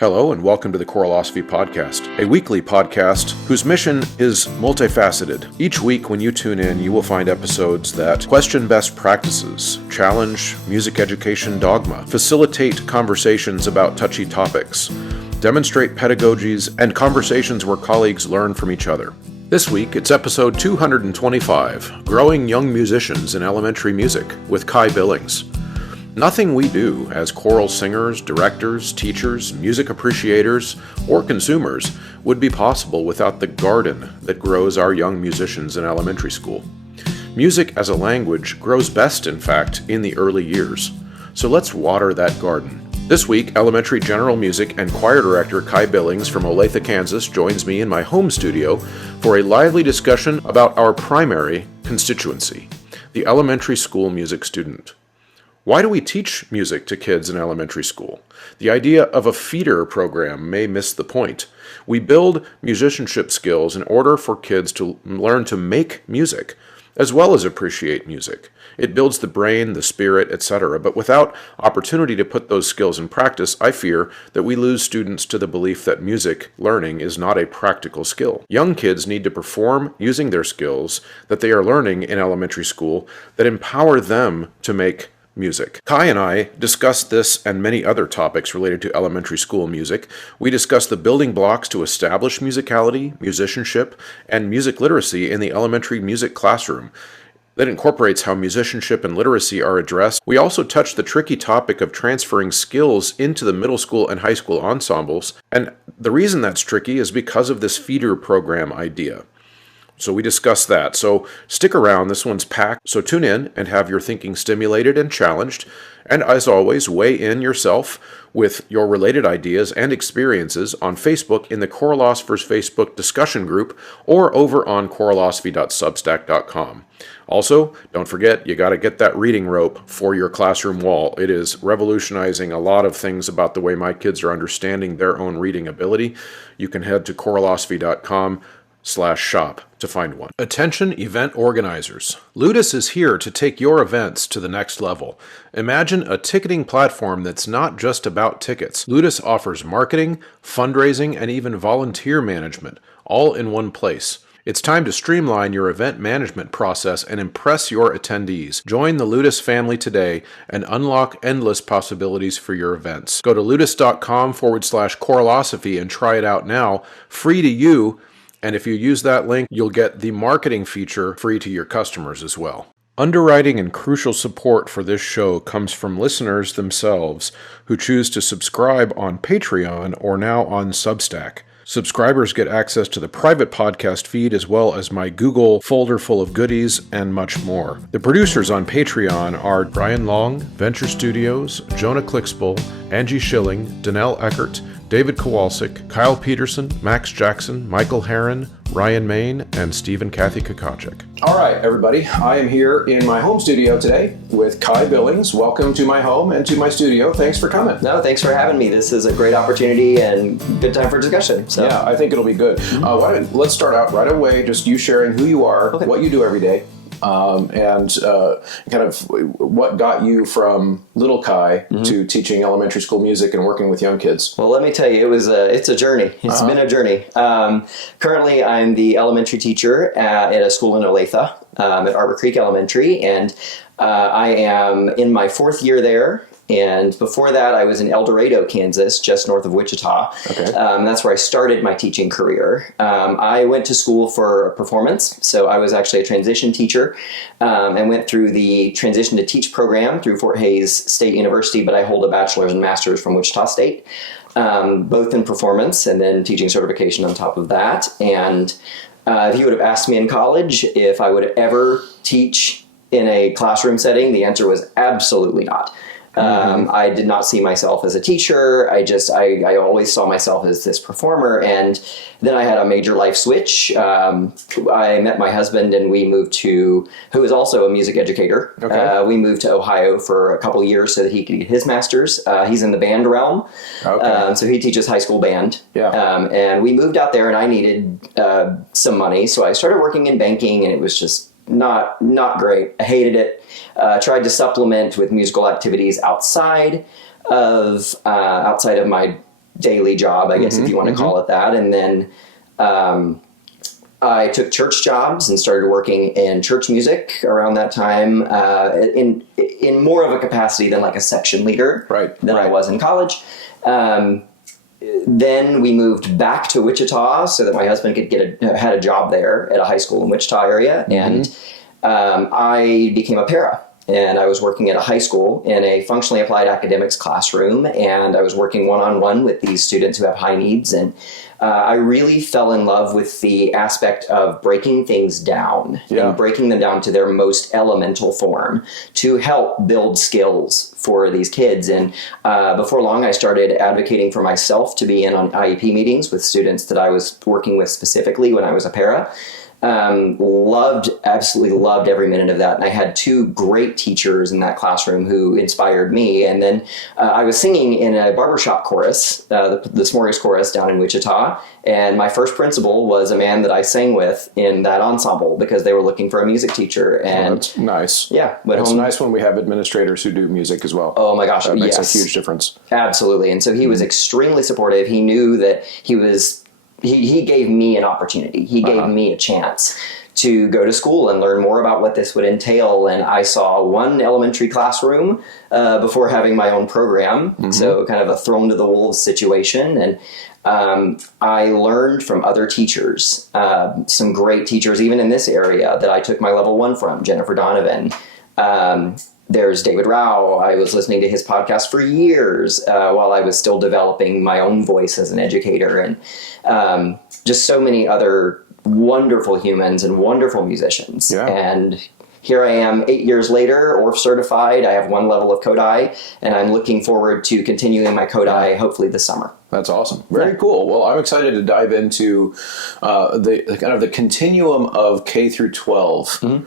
Hello and welcome to the Choral Podcast, a weekly podcast whose mission is multifaceted. Each week when you tune in, you will find episodes that question best practices, challenge music education dogma, facilitate conversations about touchy topics, demonstrate pedagogies, and conversations where colleagues learn from each other. This week, it's episode 225, Growing Young Musicians in Elementary Music with Chy Billings. Nothing we do as choral singers, directors, teachers, music appreciators, or consumers would be possible without the garden that grows our young musicians in elementary school. Music as a language grows best, in fact, in the early years. So let's water that garden. This week, elementary general music and choir director Chy Billings from Olathe, Kansas joins me in my home studio for a lively discussion about our primary constituency, the elementary school music student. Why do we teach music to kids in elementary school? The idea of a feeder program may miss the point. We build musicianship skills in order for kids to learn to make music, as well as appreciate music. It builds the brain, the spirit, etc. But without opportunity to put those skills in practice, I fear that we lose students to the belief that music learning is not a practical skill. Young kids need to perform using their skills that they are learning in elementary school that empower them to make music. Chy and I discussed this and many other topics related to elementary school music. We discussed the building blocks to establish musicality, musicianship, and music literacy in the elementary music classroom. That incorporates how musicianship and literacy are addressed. We also touched the tricky topic of transferring skills into the middle school and high school ensembles. And the reason that's tricky is because of this feeder program idea. So we discussed that. So stick around, this one's packed. So tune in and have your thinking stimulated and challenged. And as always, weigh in yourself with your related ideas and experiences on Facebook in the Choralospheres Facebook discussion group or over on choralosophy.substack.com. Also, don't forget, you got to get that reading rope for your classroom wall. It is revolutionizing a lot of things about the way my kids are understanding their own reading ability. You can head to choralosophy.com/shop to find one. Attention event organizers. Ludus is here to take your events to the next level. Imagine a ticketing platform that's not just about tickets. Ludus offers marketing, fundraising, and even volunteer management, all in one place. It's time to streamline your event management process and impress your attendees. Join the Ludus family today and unlock endless possibilities for your events. Go to ludus.com/choralosophy and try it out now, free to you. And if you use that link, you'll get the marketing feature free to your customers as well. Underwriting and crucial support for this show comes from listeners themselves who choose to subscribe on Patreon or now on Substack. Subscribers get access to the private podcast feed as well as my Google folder full of goodies and much more. The producers on Patreon are Brian Long, Venture Studios, Jonah Clixbull, Angie Schilling, Danelle Eckert, David Kowalczyk, Kyle Peterson, Max Jackson, Michael Herron, Ryan Main, and Stephen Kathy Kokacek. All right, everybody. I am here in my home studio today with Chy Billings. Welcome to my home and to my studio. Thanks for coming. No, thanks for having me. This is a great opportunity and good time for discussion. So. Yeah, I think it'll be good. Let's start out right away, just you sharing who you are, what you do every day, and kind of what got you from little Chy to teaching elementary school music and working with young kids. Well, let me tell you, it's a journey. It's been a journey. Currently, I'm the elementary teacher at a school in Olathe, at Arbor Creek Elementary, and I am in my fourth year there. And before that, I was in El Dorado, Kansas, just north of Wichita. Okay. That's where I started my teaching career. I went to school for performance, so I was actually a transition teacher and went through the transition to teach program through Fort Hays State University, but I hold a bachelor's and master's from Wichita State, both in performance and then teaching certification on top of that. And if you would have asked me in college if I would ever teach in a classroom setting, the answer was absolutely not. I did not see myself as a teacher. I always saw myself as this performer. And then I had a major life switch. I met my husband and we moved who is also a music educator. Okay. We moved to Ohio for a couple of years so that he could get his master's. He's in the band realm. Okay. So he teaches high school band. Yeah. And we moved out there and I needed some money. So I started working in banking and it was just not great. I hated it. Tried to supplement with musical activities outside of my daily job, I guess, if you want to call it that. And then I took church jobs and started working in church music around that time, in more of a capacity than like a section leader than I was in college. Then we moved back to Wichita so that my husband could had a job there at a high school in Wichita area. And I became a para. And I was working at a high school in a functionally applied academics classroom, and I was working one-on-one with these students who have high needs. And I really fell in love with the aspect of breaking things down and breaking them down to their most elemental form to help build skills for these kids. And before long, I started advocating for myself to be in on IEP meetings with students that I was working with specifically when I was a para. Absolutely loved every minute of that. And I had two great teachers in that classroom who inspired me. And then I was singing in a barbershop chorus, the S'mores chorus down in Wichita. And my first principal was a man that I sang with in that ensemble because they were looking for a music teacher. And that's nice. Yeah. It's nice when we have administrators who do music as well. Oh my gosh. That makes a huge difference. Absolutely. And so he was extremely supportive. He knew that he gave me an opportunity. He gave me a chance to go to school and learn more about what this would entail. And I saw one elementary classroom before having my own program. So kind of a thrown to the wolves situation. And I learned from other teachers, some great teachers, even in this area that I took my level 1 from, Jennifer Donovan. There's David Rao. I was listening to his podcast for years while I was still developing my own voice as an educator, and just so many other wonderful humans and wonderful musicians. And here I am 8 years later, ORF certified. I have one level of Kodai, and I'm looking forward to continuing my Kodai hopefully this summer. That's awesome. Very cool. Well, I'm excited to dive into the kind of the continuum of K through 12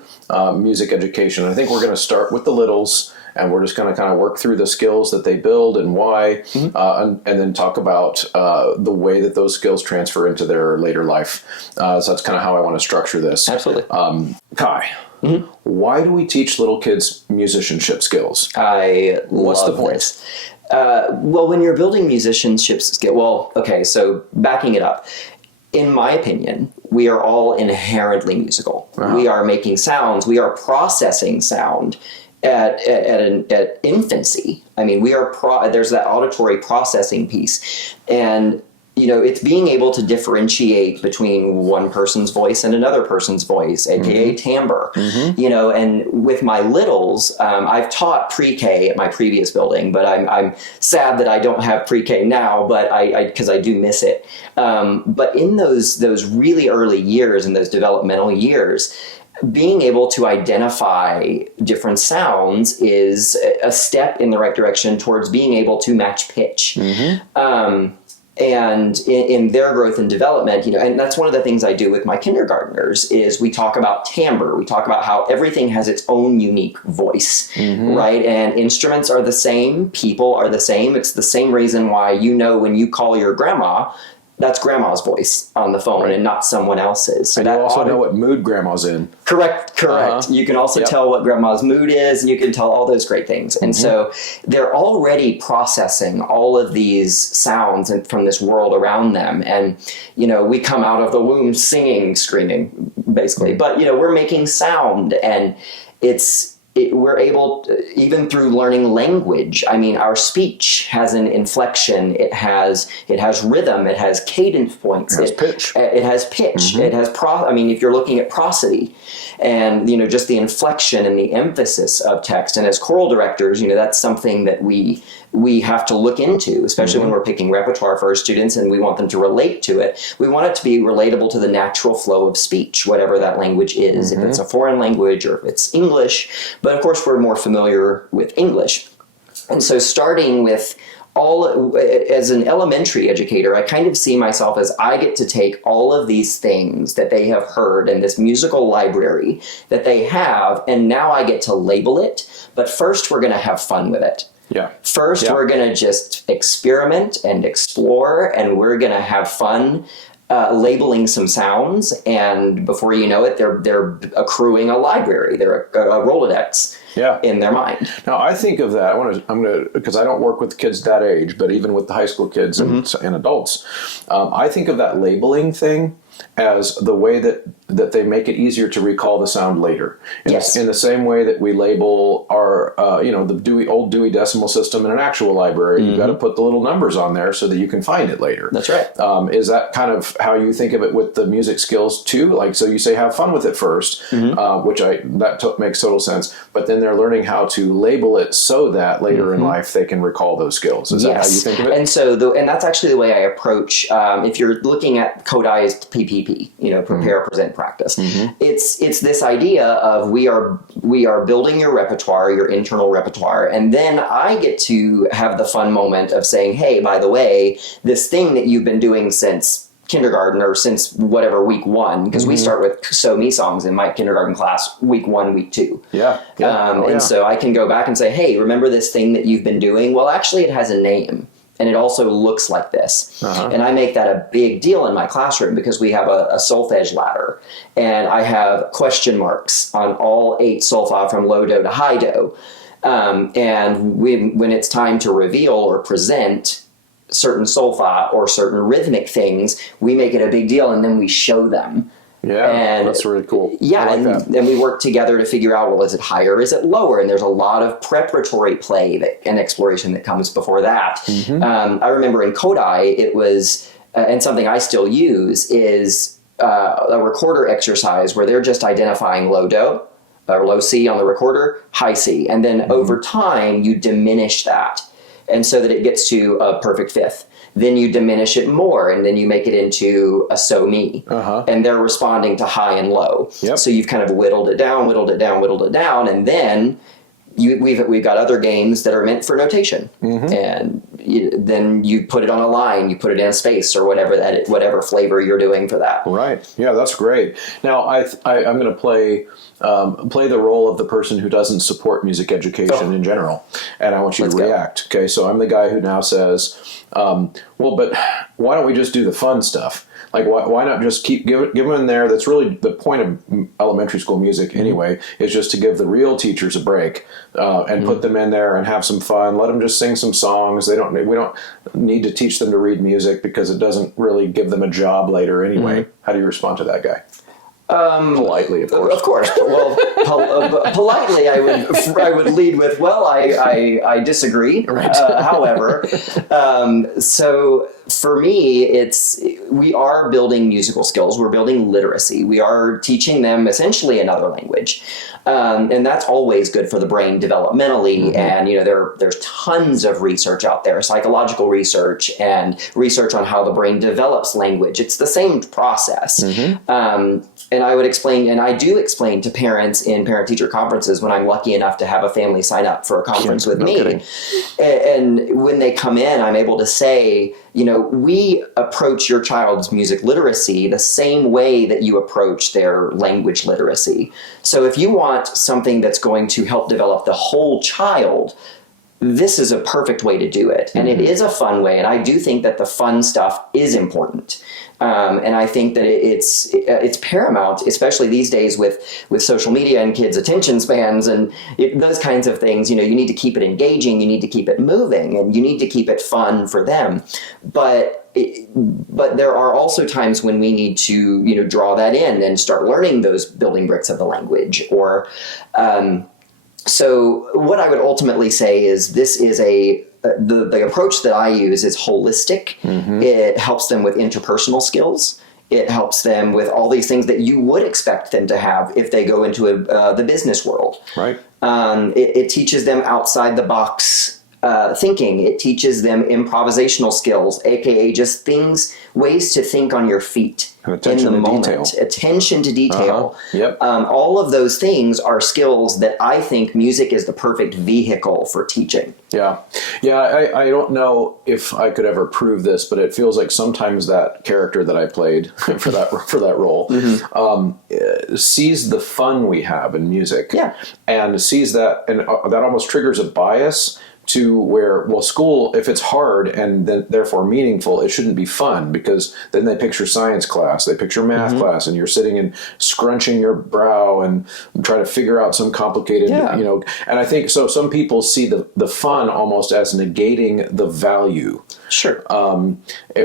music education. I think we're going to start with the littles, and we're just going to kind of work through the skills that they build and why, and then talk about the way that those skills transfer into their later life. So that's kind of how I want to structure this. Absolutely. Chy, why do we teach little kids musicianship skills? What's the point? This. Well, when you're building musicianship skill, so backing it up, in my opinion, we are all inherently musical. We are making sounds. We are processing sound at infancy. I mean, there's that auditory processing piece, and it's being able to differentiate between one person's voice and another person's voice, aka timbre. And with my littles, I've taught pre-K at my previous building, but I'm sad that I don't have pre-K now, but because I do miss it. But in those really early years, in those developmental years, being able to identify different sounds is a step in the right direction towards being able to match pitch. And in their growth and development, and that's one of the things I do with my kindergartners is we talk about timbre. We talk about how everything has its own unique voice, right? And instruments are the same. People are the same. It's the same reason why, when you call your grandma, that's grandma's voice on the phone and not someone else's. So and you also know what mood grandma's in. Correct. You can also tell what grandma's mood is, and you can tell all those great things. And so they're already processing all of these sounds and from this world around them. And, we come out of the womb singing, screaming, basically. But, we're making sound, and we're able to, even through learning language. I mean, our speech has an inflection. It has rhythm. It has cadence points. It has pitch. It has pitch. It has if you're looking at prosody, and just the inflection and the emphasis of text. And as choral directors, that's something that we have to look into, especially when we're picking repertoire for our students and we want them to relate to it. We want it to be relatable to the natural flow of speech, whatever that language is, if it's a foreign language or if it's English. But of course, we're more familiar with English. And so starting with as an elementary educator, I kind of see myself as I get to take all of these things that they have heard in this musical library that they have, and now I get to label it. But first, we're going to have fun with it. First, we're going to just experiment and explore, and we're going to have fun labeling some sounds. And before you know it, they're accruing a library. They're a Rolodex. in their mind. Now, I think of that. Because I don't work with kids that age, but even with the high school kids and adults, I think of that labeling thing as the way that they make it easier to recall the sound later. In the same way that we label our, the old Dewey Decimal System in an actual library, you've got to put the little numbers on there so that you can find it later. That's right. Is that kind of how you think of it with the music skills too? Like, so you say have fun with it first, makes total sense. But then they're learning how to label it so that later in life they can recall those skills. Is that how you think of it? And that's actually the way I approach. If you're looking at Kodai's PPP, prepare, present, practice. It's this idea of we are building your repertoire, your internal repertoire, and then I get to have the fun moment of saying, hey, by the way, this thing that you've been doing since kindergarten or since whatever week one, because we start with So Me songs in my kindergarten class, week 1, week 2. So I can go back and say, hey, remember this thing that you've been doing? Well, actually it has a name. And it also looks like this. And I make that a big deal in my classroom because we have a solfege ladder. And I have question marks on all 8 solfa from low do to high do. And when it's time to reveal or present certain solfa or certain rhythmic things, we make it a big deal and then we show them. And that's really cool. And we work together to figure out, well, is it higher, is it lower? And there's a lot of preparatory play and exploration that comes before that. I remember in Kodai, it was, and something I still use, is a recorder exercise where they're just identifying low do, or low C on the recorder, high C. And then over time, you diminish that. And so that it gets to a perfect fifth. Then you diminish it more, and then you make it into a so me. And they're responding to high and low. So you've kind of whittled it down, and then we've got other games that are meant for notation. And then you put it on a line, you put it in a space, or whatever flavor you're doing for that. Right. Yeah, that's great. Now I'm going to play the role of the person who doesn't support music education in general, and I want you to react. Okay, so I'm the guy who now says, well, but why don't we just do the fun stuff? Like, why not just give them in there? That's really the point of elementary school music anyway, is just to give the real teachers a break and put them in there and have some fun. Let them just sing some songs. We don't need to teach them to read music because it doesn't really give them a job later anyway. How do you respond to that guy? Politely, of course. Of course. Well, politely, I would lead with, well, I disagree. Right. However, so for me, we are building musical skills. We're building literacy. We are teaching them essentially another language. And that's always good for the brain developmentally. And, there's tons of research out there, psychological research and research on how the brain develops language. It's the same process. And I would explain, and I do explain to parents in parent-teacher conferences when I'm lucky enough to have a family sign up for a conference with me. Kidding. And when they come in, I'm able to say, we approach your child's music literacy the same way that you approach their language literacy. So if you want something that's going to help develop the whole child, this is a perfect way to do it. And it is a fun way. And I do think that the fun stuff is important. And I think that it's paramount, especially these days with social media and kids' attention spans and those kinds of things. You need to keep it engaging, you need to keep it moving, and you need to keep it fun for them. But there are also times when we need to draw that in and start learning those building bricks of the language. Or so what I would ultimately say is this is the approach that I use is holistic. It helps them with interpersonal skills. It helps them with all these things that you would expect them to have if they go into the business world. Right. It teaches them outside the box thinking. It teaches them improvisational skills, aka just ways to think on your feet. Attention to detail. Attention to detail. All of those things are skills that I think music is the perfect vehicle for teaching. I don't know if I could ever prove this, but it feels like sometimes that character that I played for that role sees the fun we have in music, and sees that, and that almost triggers a bias to where, well, school, if it's hard and then therefore meaningful, it shouldn't be fun, because then they picture science class, they picture math class, and you're sitting and scrunching your brow and trying to figure out some complicated, and I think so some people see the fun almost as negating the value. Sure.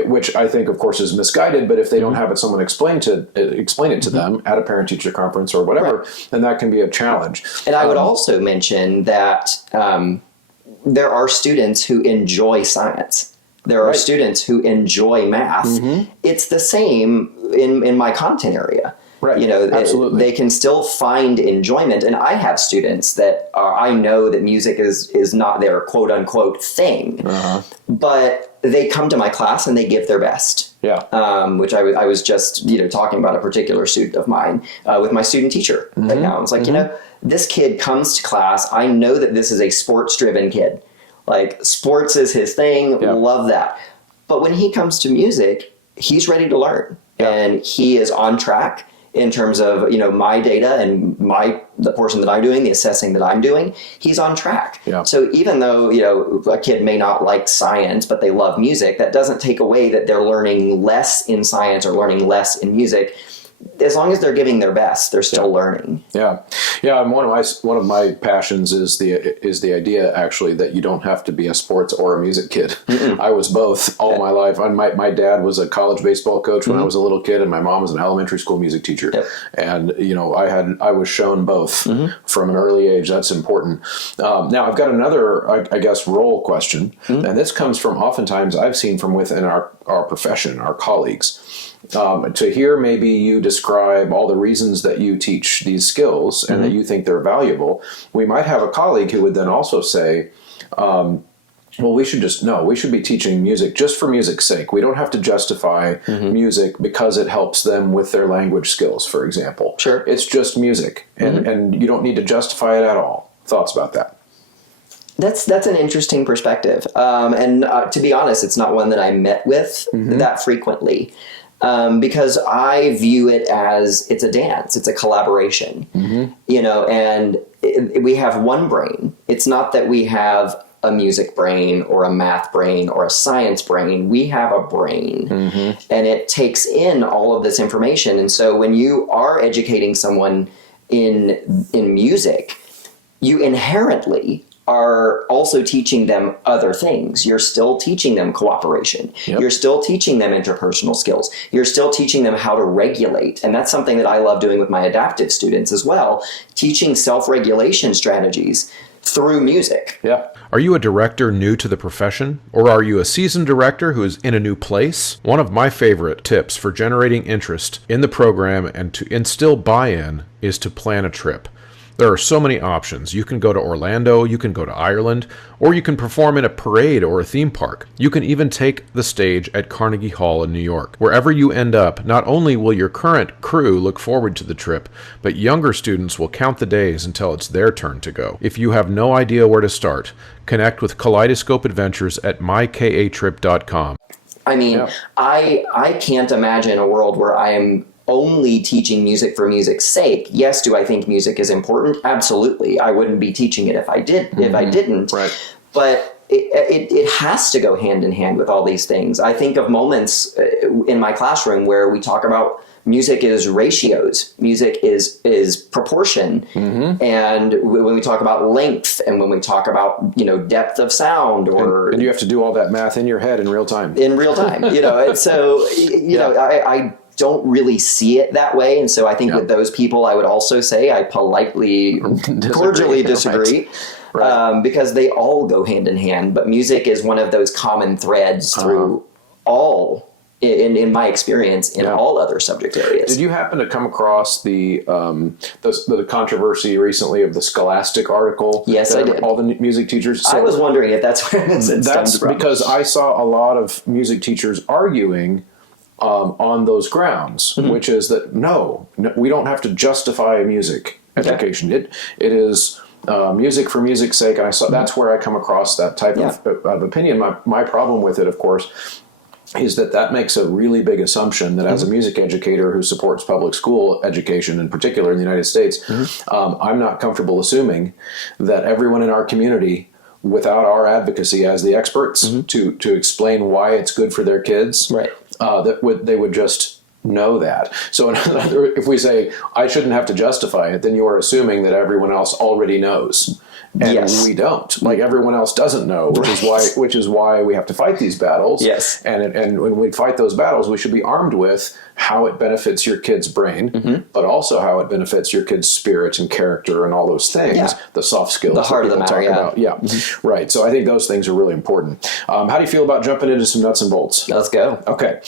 Which I think, of course, is misguided, but if they don't have it, someone explain it to them at a parent-teacher conference or whatever, then that can be a challenge. And I would also mention that there are students who enjoy science. There are students who enjoy math. It's the same in my content area. Right. Absolutely. They can still find enjoyment. And I have students that I know that music is not their quote unquote thing, but they come to my class and they give their best. Yeah. Which I was just, talking about a particular student of mine with my student teacher right now. I was like, this kid comes to class. I know that this is a sports driven kid. Like, sports is his thing. Yeah. Love that. But when he comes to music, he's ready to learn, and he is on track in terms of, my data and the portion that I'm doing, the assessing that I'm doing. He's on track. Yeah. So even though, a kid may not like science, but they love music, that doesn't take away that they're learning less in science or learning less in music. As long as they're giving their best, they're still learning. Yeah, and one of my passions is the idea, actually, that you don't have to be a sports or a music kid. I was both all my life. My dad was a college baseball coach when I was a little kid, and my mom was an elementary school music teacher. And I was shown both from an early age. That's important. Now I've got another, I guess, role question, and this comes from, oftentimes I've seen from within our profession, our colleagues. To hear maybe you describe all the reasons that you teach these skills and that you think they're valuable, we might have a colleague who would then also say, well, we should be teaching music just for music's sake. We don't have to justify music because it helps them with their language skills, for example. Sure. It's just music, and you don't need to justify it at all. Thoughts about that? That's an interesting perspective. And to be honest, it's not one that I met with that frequently. Because I view it as it's a dance, it's a collaboration, and we have one brain. It's not that we have a music brain or a math brain or a science brain. We have a brain, and it takes in all of this information. And so when you are educating someone in music, you inherently are also teaching them other things. You're still teaching them cooperation. Yep. You're still teaching them interpersonal skills. You're still teaching them how to regulate. And that's something that I love doing with my adaptive students as well, teaching self-regulation strategies through music. Yeah. Are you a director new to the profession? Or are you a seasoned director who is in a new place? One of my favorite tips for generating interest in the program and to instill buy-in is to plan a trip. There are so many options. You can go to Orlando, you can go to Ireland, or you can perform in a parade or a theme park. You can even take the stage at Carnegie Hall in New York. Wherever you end up, not only will your current crew look forward to the trip, but younger students will count the days until it's their turn to go. If you have no idea where to start, connect with Kaleidoscope Adventures at mykatrip.com. I mean, I can't imagine a world where I am only teaching music for music's sake. Yes, do I think music is important? Absolutely. I wouldn't be teaching it if I didn't. Right. But it has to go hand in hand with all these things. I think of moments in my classroom where we talk about music is ratios, music is proportion, and when we talk about length, and when we talk about depth of sound, and you have to do all that math in your head in real time. And so I don't really see it that way, and so I think with those people, I would also say I politely, cordially disagree. Right. Because they all go hand in hand, but music is one of those common threads through all. In my experience, in all other subject areas. Did you happen to come across the controversy recently of the Scholastic article? Yes, I did. All the music teachers. So I was wondering if that's where it stems from. Because I saw a lot of music teachers arguing on those grounds, which is that no, we don't have to justify music education. It is. Music for music's sake, and I saw that's where I come across that type of opinion. My problem with it, of course, is that makes a really big assumption that as a music educator who supports public school education, in particular in the United States, I'm not comfortable assuming that everyone in our community without our advocacy as the experts to explain why it's good for their kids, Right. They would just know that. So if we say, I shouldn't have to justify it, then you are assuming that everyone else already knows. And yes. we don't. Like, everyone else doesn't know, which is why we have to fight these battles. Yes. And when we fight those battles, we should be armed with how it benefits your kid's brain, but also how it benefits your kid's spirit and character and all those things, the soft skills, the heart of the matter. About. Yeah, right. So I think those things are really important. How do you feel about jumping into some nuts and bolts? Let's go. Okay.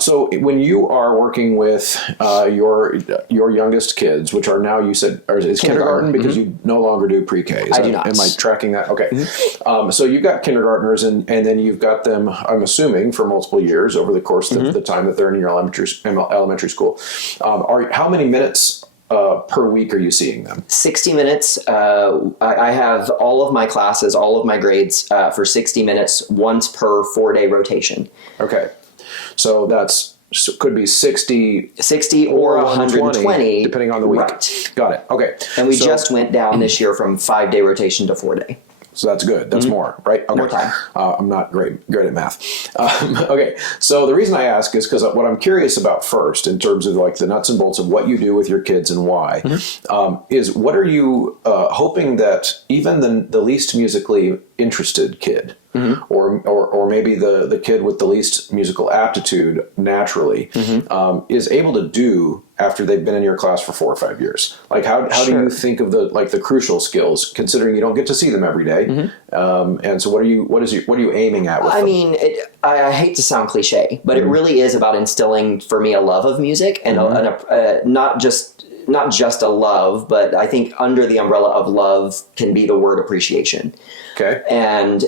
So when you are working with your youngest kids, which are now, you said, is kindergarten, because you no longer do pre-K. I do not. Am I tracking that? Okay. So you've got kindergartners, and then you've got them, I'm assuming, for multiple years over the course of the time that they're in your elementary school. How many minutes per week are you seeing them? 60 minutes. I have all of my classes, all of my grades for 60 minutes, once per 4-day rotation. Okay. So could be 60 or 120, depending on the week. Right. Got it. Okay. And we just went down this year from 5-day rotation to 4-day. So that's good. That's more, right? Okay. More time. I'm not great at math. Okay. So the reason I ask is because what I'm curious about first, in terms of like the nuts and bolts of what you do with your kids and why, is what are you hoping that even the least musically interested kid, or maybe the kid with the least musical aptitude naturally, is able to do after they've been in your class for 4 or 5 years? Like, how do you think of the crucial skills, considering you don't get to see them every day? And so what are you aiming at with them? I mean, I hate to sound cliche, but it really is about instilling for me a love of music, and not just a love, but I think under the umbrella of love can be the word appreciation. Okay. And,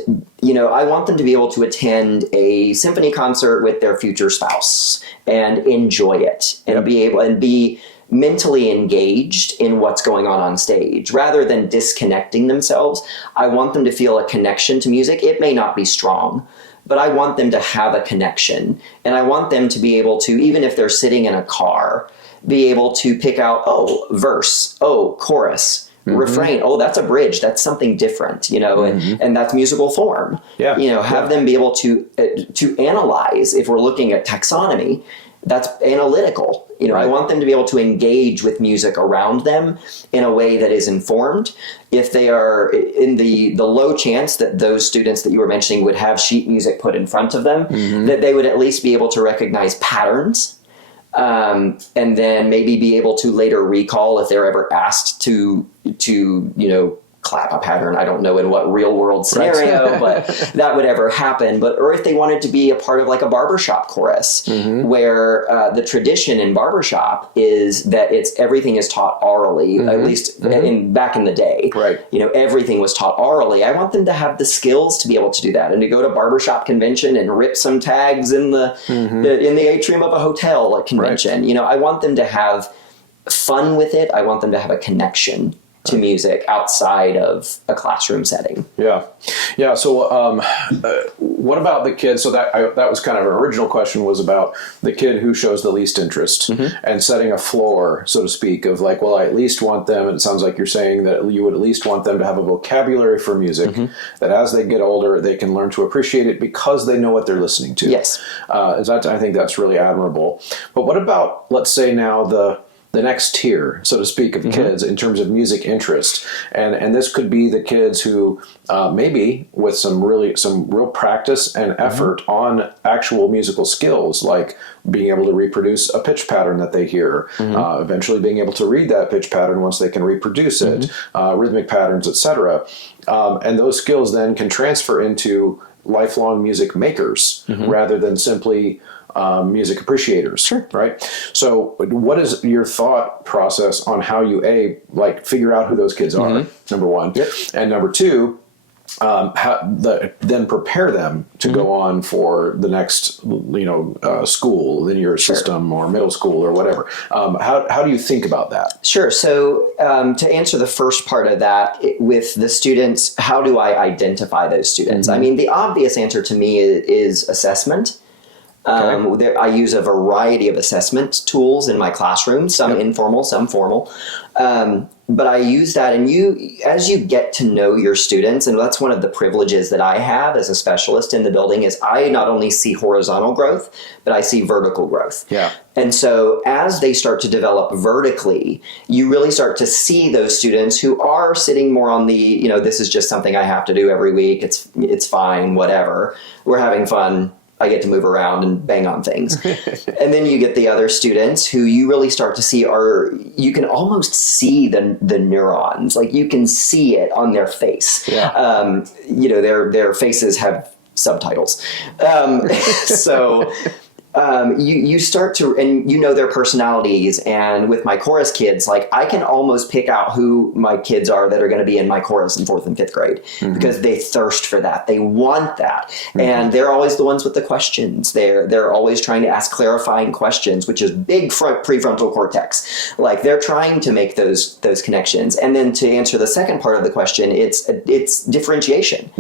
I want them to be able to attend a symphony concert with their future spouse and enjoy it and be mentally engaged in what's going on stage rather than disconnecting themselves. I want them to feel a connection to music. It may not be strong, but I want them to have a connection, and I want them to be able to, even if they're sitting in a car, be able to pick out, verse, chorus, refrain, that's a bridge, that's something different, and that's musical form. Have them be able to analyze. If we're looking at taxonomy, that's analytical. I want them to be able to engage with music around them in a way that is informed. If they are in the low chance that those students that you were mentioning would have sheet music put in front of them, that they would at least be able to recognize patterns. And then maybe be able to later recall if they're ever asked to clap a pattern. I don't know in what real world scenario, but that would ever happen. Or if they wanted to be a part of like a barbershop chorus, where the tradition in barbershop is that everything is taught orally, at least back in the day. Right. Everything was taught orally. I want them to have the skills to be able to do that, and to go to barbershop convention and rip some tags in the atrium of a hotel convention. Right. I want them to have fun with it. I want them to have a connection to music outside of a classroom setting. Yeah. So, what about the kids? So that was kind of an original question, was about the kid who shows the least interest, and setting a floor, so to speak, of like, well, I at least want them. And it sounds like you're saying that you would at least want them to have a vocabulary for music, that as they get older, they can learn to appreciate it because they know what they're listening to. Yes. I think that's really admirable. But what about, let's say now, the next tier, so to speak, of kids in terms of music interest, and this could be the kids who maybe with some real practice and effort on actual musical skills, like being able to reproduce a pitch pattern that they hear, eventually being able to read that pitch pattern once they can reproduce it, rhythmic patterns, etc. And those skills then can transfer into lifelong music makers rather than simply music appreciators. Sure. Right. So what is your thought process on how you figure out who those kids are, number one, and number two, then prepare them to go on for the next, school, linear system or middle school or whatever. How do you think about that? Sure. So to answer the first part of that, with the students, how do I identify those students? I mean, the obvious answer to me is assessment. I use a variety of assessment tools in my classroom, some informal, some formal. but I use that, and as you get to know your students, and that's one of the privileges that I have as a specialist in the building, is I not only see horizontal growth, but I see vertical growth. Yeah. And so as they start to develop vertically, you really start to see those students who are sitting more on the, this is just something I have to do every week. It's fine, whatever. We're having fun. I get to move around and bang on things. And then you get the other students who you really start to see you can almost see the neurons, like you can see it on their face. Yeah. Their faces have subtitles. So you start to, and their personalities. And with my chorus kids, like I can almost pick out who my kids are that are going to be in my chorus in 4th and 5th grade, because they thirst for that. They want that. And they're always the ones with the questions. They're always trying to ask clarifying questions, which is big prefrontal cortex. Like they're trying to make those connections. And then to answer the second part of the question, it's differentiation.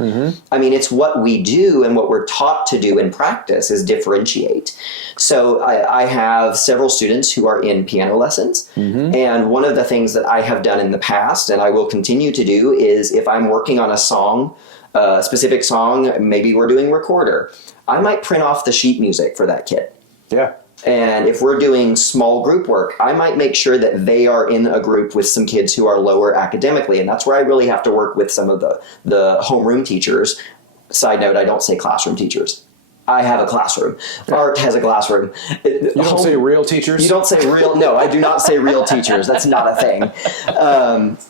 I mean, it's what we do and what we're taught to do in practice is differentiate. So I have several students who are in piano lessons. And one of the things that I have done in the past, and I will continue to do, is if I'm working on a song, a specific song, maybe we're doing recorder, I might print off the sheet music for that kid. Yeah. And if we're doing small group work, I might make sure that they are in a group with some kids who are lower academically. And that's where I really have to work with some of the homeroom teachers. Side note, I don't say classroom teachers. I have a classroom. Art has a classroom. You don't say real teachers? You don't say real. No, I do not say real teachers. That's not a thing.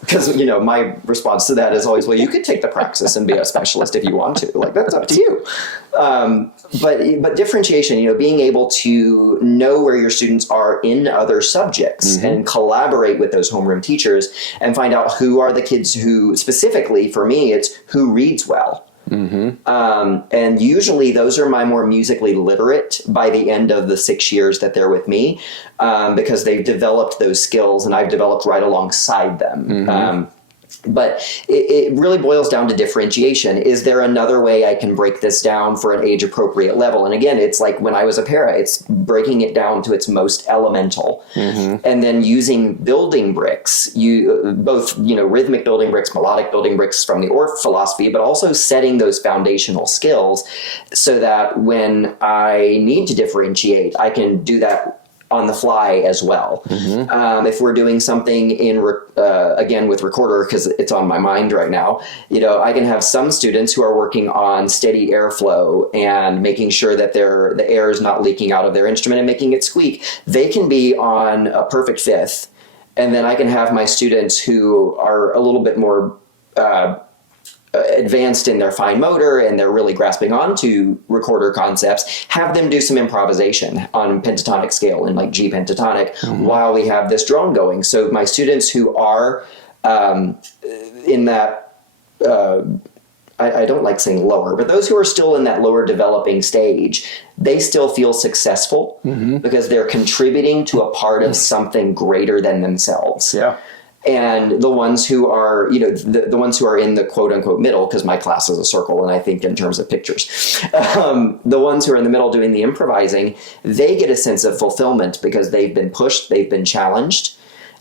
Because, my response to that is always, well, you could take the praxis and be a specialist if you want to. Like, that's up to you. But differentiation, being able to know where your students are in other subjects and collaborate with those homeroom teachers and find out who are the kids who, specifically for me, it's who reads well. And usually those are my more musically literate by the end of the 6 years that they're with me, because they've developed those skills and I've developed right alongside them. But it really boils down to differentiation. Is there another way I can break this down for an age appropriate level? And again, it's like when I was a para, it's breaking it down to its most elemental, and then using building bricks, both rhythmic building bricks, melodic building bricks from the Orff philosophy, but also setting those foundational skills so that when I need to differentiate, I can do that on the fly as well. If we're doing something again with recorder, because it's on my mind right now, I can have some students who are working on steady airflow and making sure that the air is not leaking out of their instrument and making it squeak. They can be on a perfect fifth. And then I can have my students who are a little bit more advanced in their fine motor and they're really grasping onto recorder concepts, have them do some improvisation on pentatonic scale in like G pentatonic while we have this drone going. So my students who are in that, I don't like saying lower, but those who are still in that lower developing stage, they still feel successful because they're contributing to a part of something greater than themselves. Yeah. And the ones who are, the ones who are in the quote unquote middle, because my class is a circle and I think in terms of pictures, the ones who are in the middle doing the improvising, they get a sense of fulfillment because they've been pushed, they've been challenged,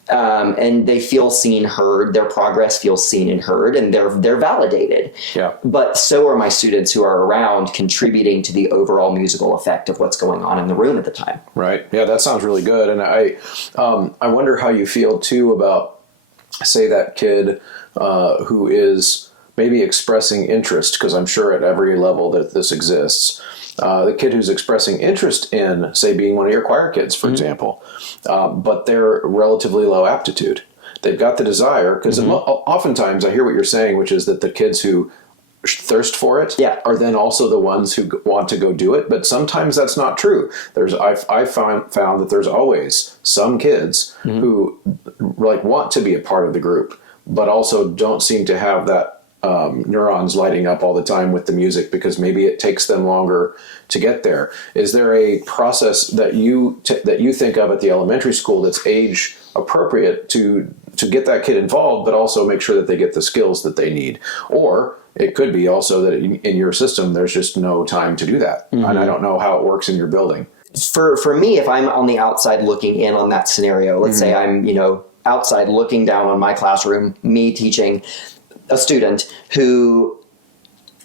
and they feel seen, heard, their progress feels seen and heard, and they're validated. Yeah. But so are my students who are around contributing to the overall musical effect of what's going on in the room at the time. Right. Yeah, that sounds really good. And I wonder how you feel too about, say, that kid who is maybe expressing interest, because I'm sure at every level that this exists, the kid who's expressing interest in, say, being one of your choir kids, for example, but they're relatively low aptitude. They've got the desire, because oftentimes I hear what you're saying, which is that the kids who thirst for it are then also the ones who want to go do it. But sometimes that's not true. I've found that there's always some kids who want to be a part of the group, but also don't seem to have that neurons lighting up all the time with the music because maybe it takes them longer to get there. Is there a process that you think of at the elementary school that's age appropriate to get that kid involved, but also make sure that they get the skills that they need? Or it could be also that in your system, there's just no time to do that. And I don't know how it works in your building. For me, if I'm on the outside looking in on that scenario, let's say I'm, outside looking down on my classroom, me teaching a student who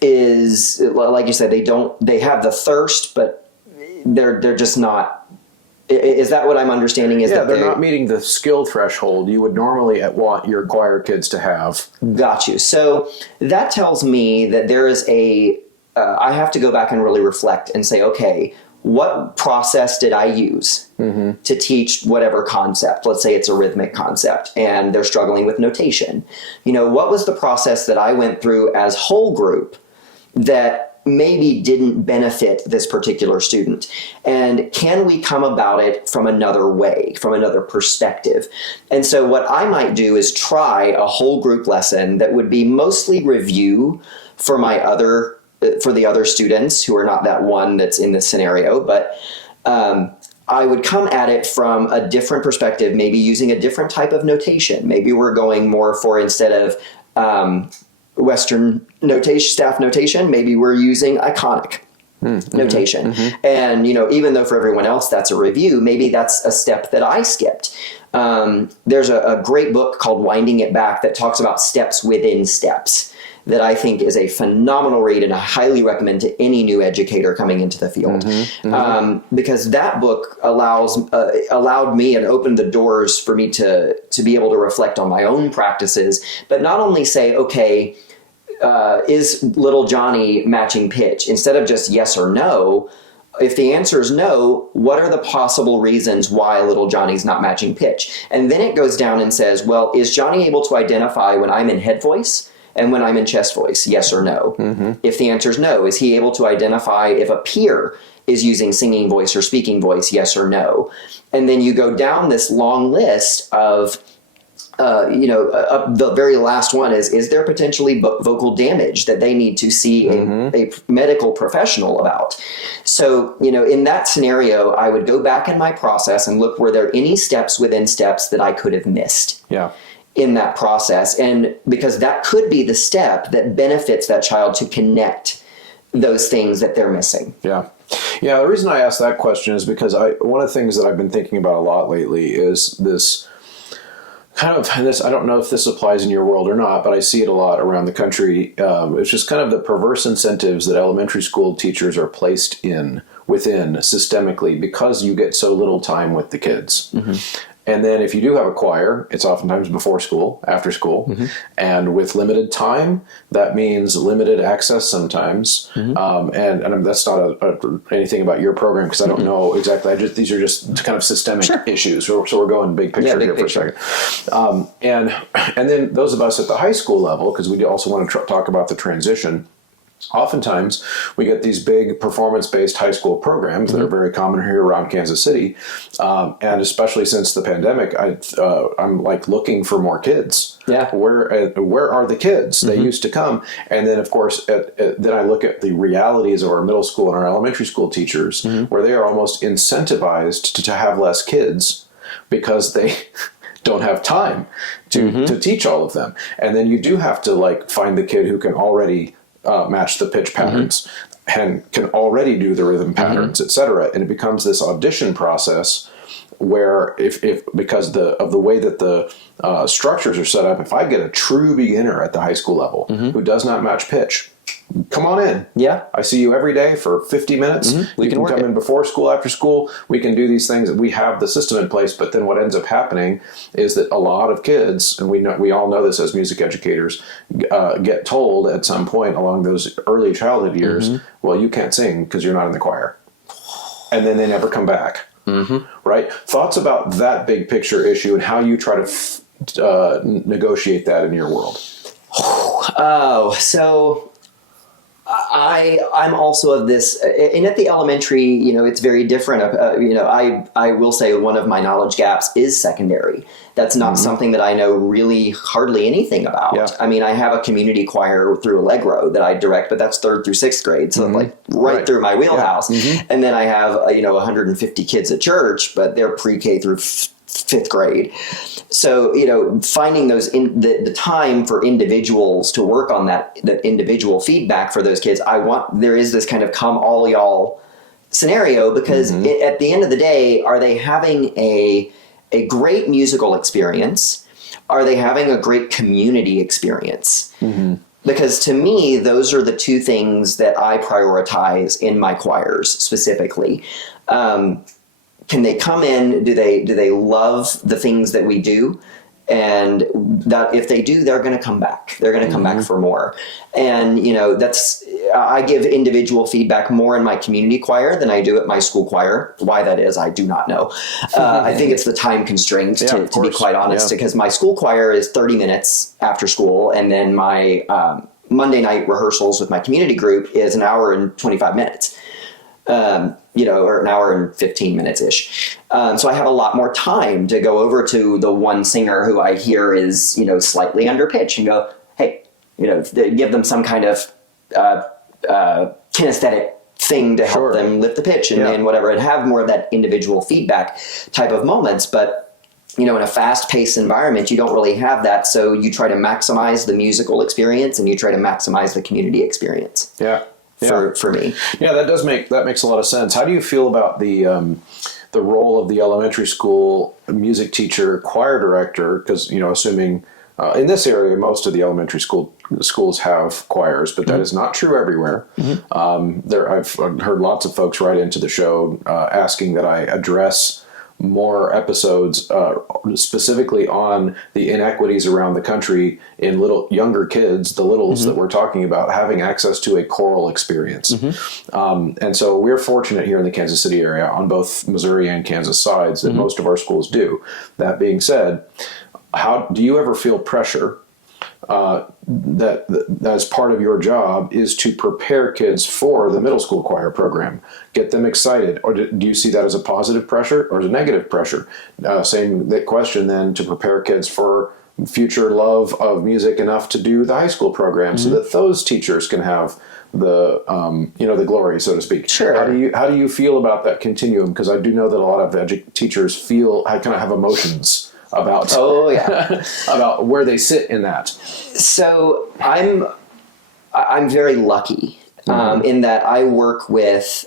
is, like you said, they have the thirst, but they're just not. Is that what I'm understanding? They're not meeting the skill threshold you would normally want your choir kids to have. Got you. So that tells me that there is I have to go back and really reflect and say, okay, what process did I use to teach whatever concept? Let's say it's a rhythmic concept and they're struggling with notation. What was the process that I went through as whole group that maybe didn't benefit this particular student? And can we come about it from another way, from another perspective? And so what I might do is try a whole group lesson that would be mostly review for the other students who are not that one that's in this scenario, but I would come at it from a different perspective, maybe using a different type of notation. Maybe we're going more for, instead of Western notation, staff notation, maybe we're using iconic notation. And, even though for everyone else that's a review, maybe that's a step that I skipped. There's a great book called Winding It Back that talks about steps within steps that I think is a phenomenal read, and I highly recommend to any new educator coming into the field. Because that book allowed me and opened the doors for me to be able to reflect on my own practices, but not only say, okay, is little Johnny matching pitch? Instead of just yes or no, if the answer is no, what are the possible reasons why little Johnny's not matching pitch? And then it goes down and says, well, is Johnny able to identify when I'm in head voice and when I'm in chest voice, yes or no? If the answer is no, is he able to identify if a peer is using singing voice or speaking voice, yes or no? And then you go down this long list of, the very last one is there potentially vocal damage that they need to see a medical professional about? So, in that scenario, I would go back in my process and look, were there any steps within steps that I could have missed? In that process, and because that could be the step that benefits that child to connect those things that they're missing. The reason I asked that question is because one of the things that I've been thinking about a lot lately is this kind of, and I don't know if this applies in your world or not, but I see it a lot around the country. It's just kind of the perverse incentives that elementary school teachers are placed within systemically because you get so little time with the kids. And then if you do have a choir, it's oftentimes before school, after school. And with limited time, that means limited access sometimes. And that's not anything about your program, because I don't know exactly. These are just kind of systemic issues. So we're going big picture here for a second. And then those of us at the high school level, because we also want to talk about the transition, oftentimes we get these big performance-based high school programs that are very common here around Kansas City. And especially since the pandemic, I'm like looking for more kids. Where are the kids? They used to come. And then, of course, then I look at the realities of our middle school and our elementary school teachers, where they are almost incentivized to have less kids because they don't have time to teach all of them. And then you do have to find the kid who can already match the pitch patterns and can already do the rhythm patterns, etc. And it becomes this audition process where if because of the way that the structures are set up, if I get a true beginner at the high school level who does not match pitch, come on in. I see you every day for 50 minutes. We can come in before school, after school. We can do these things. We have the system in place. But then what ends up happening is that a lot of kids, and we all know this as music educators, get told at some point along those early childhood years, well, you can't sing because you're not in the choir. And then they never come back. Right? Thoughts about that big picture issue and how you try to negotiate that in your world? So I'm also of this, and at the elementary, it's very different. I will say one of my knowledge gaps is secondary. That's not something that I know really hardly anything about. I mean, I have a community choir through Allegro that I direct, but that's 3rd through 6th grade. So right through my wheelhouse. And then I have, 150 kids at church, but they're pre-K through 5th grade. So, finding the time for individuals to work on that individual feedback for those kids, there is this kind of come all y'all scenario, because at the end of the day, are they having a great musical experience? Are they having a great community experience? Mm-hmm. Because to me, those are the two things that I prioritize in my choirs specifically. Can they come in? Do they love the things that we do? And that if they do, they're going to come back. They're going to come back for more. And, I give individual feedback more in my community choir than I do at my school choir. Why that is, I do not know. I think it's the time constraint, to be quite honest, because my school choir is 30 minutes after school. And then my Monday night rehearsals with my community group is an hour and 25 minutes. Or an hour and 15 minutes-ish. So I have a lot more time to go over to the one singer who I hear is, slightly under pitch and go, hey, give them some kind of kinesthetic thing to help them lift the pitch and whatever, and have more of that individual feedback type of moments. But, in a fast-paced environment, you don't really have that. So you try to maximize the musical experience and you try to maximize the community experience. Yeah. For me. Yeah, that makes a lot of sense. How do you feel about the role of the elementary school music teacher, choir director? Because, assuming in this area, most of the elementary schools have choirs, but that is not true everywhere. I've heard lots of folks write into the show asking that I address more episodes specifically on the inequities around the country in younger kids, the littles that we're talking about, having access to a choral experience. And so we're fortunate here in the Kansas City area on both Missouri and Kansas sides that most of our schools do. That being said, how do you ever feel pressure that as part of your job is to prepare kids for the middle school choir program, get them excited? Or do you see that as a positive pressure or as a negative pressure? Same question then, to prepare kids for future love of music enough to do the high school program so that those teachers can have the the glory, so to speak. Sure. How do you feel about that continuum? Because I do know that a lot of teachers kind of have emotions about about where they sit in that. So I'm very lucky in that I work with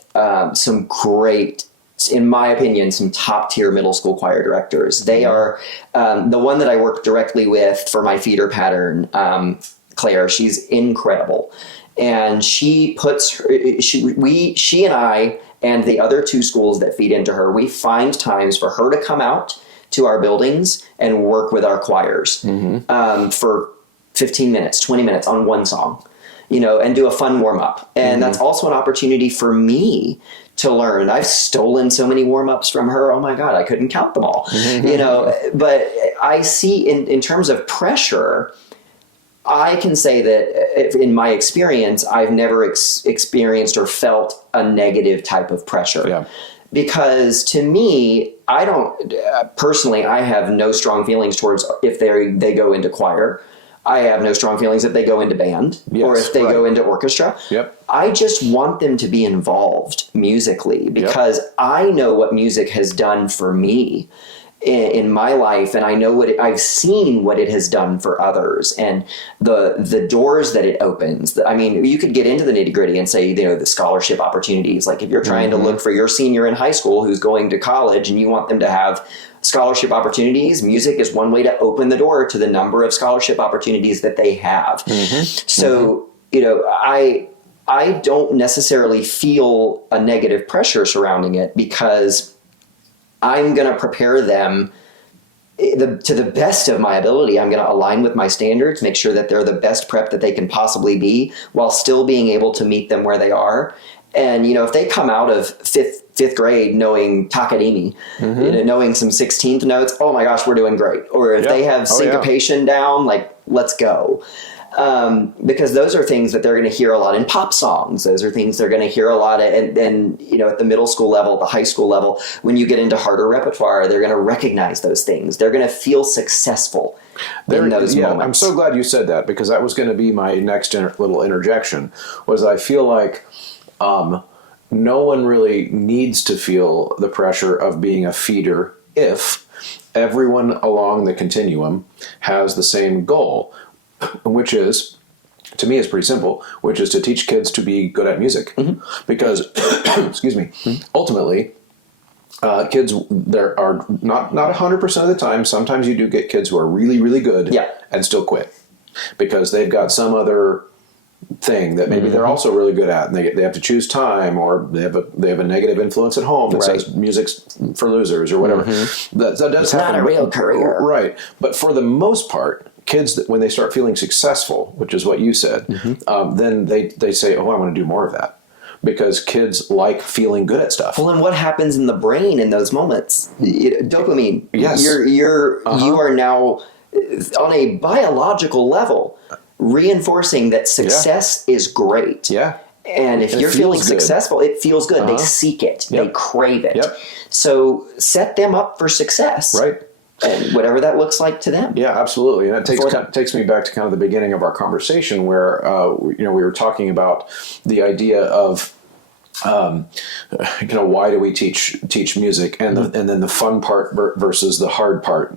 some great, in my opinion, some top tier middle school choir directors. They are the one that I work directly with for my feeder pattern, Claire. She's incredible, and she and I and the other two schools that feed into her, we find times for her to come out to our buildings and work with our choirs for 15 minutes, 20 minutes on one song, and do a fun warm up. And that's also an opportunity for me to learn. I've stolen so many warm ups from her. Oh my God, I couldn't count them all, but I see in terms of pressure, I can say that in my experience, I've never experienced or felt a negative type of pressure. Yeah. Because to me, I don't personally, I have no strong feelings towards if they go into choir. I have no strong feelings if they go into band or if they go into orchestra. Yep. I just want them to be involved musically because I know what music has done for me in my life, and I know I've seen what it has done for others, and the doors that it opens. I mean, you could get into the nitty gritty and say, the scholarship opportunities. Like if you're trying to look for your senior in high school who's going to college and you want them to have scholarship opportunities, music is one way to open the door to the number of scholarship opportunities that they have. So, I don't necessarily feel a negative pressure surrounding it because I'm going to prepare them to the best of my ability. I'm going to align with my standards, make sure that they're the best prep that they can possibly be while still being able to meet them where they are. And, if they come out of fifth grade knowing Takadimi, knowing some 16th notes, oh my gosh, we're doing great. Or if they have syncopation down, let's go. Because those are things that they're going to hear a lot in pop songs. Those are things they're going to hear a lot and then, at the middle school level, the high school level, when you get into harder repertoire, they're going to recognize those things. They're going to feel successful in those moments. I'm so glad you said that, because that was going to be my next little interjection, was I feel like no one really needs to feel the pressure of being a feeder if everyone along the continuum has the same goal, which is, to me, is pretty simple, which is to teach kids to be good at music. Because, excuse me, ultimately, kids, there are not 100% of the time. Sometimes you do get kids who are really, really good and still quit because they've got some other thing that maybe they're also really good at, and they have to choose time, or they have a negative influence at home that says music's for losers or whatever. That does it's happen. Not a real career. Right. But for the most part, kids, when they start feeling successful, which is what you said, then they say, oh, I want to do more of that. Because kids like feeling good at stuff. Well, and what happens in the brain in those moments? Dopamine. Yes. You are now on a biological level reinforcing that success is great. Yeah. And if you're feeling successful, it feels good. They seek it. They crave it. So set them up for success. Right. And whatever that looks like to them. Yeah, absolutely. And it takes me back to kind of the beginning of our conversation where, we were talking about the idea of, why do we teach music, and then the fun part versus the hard part,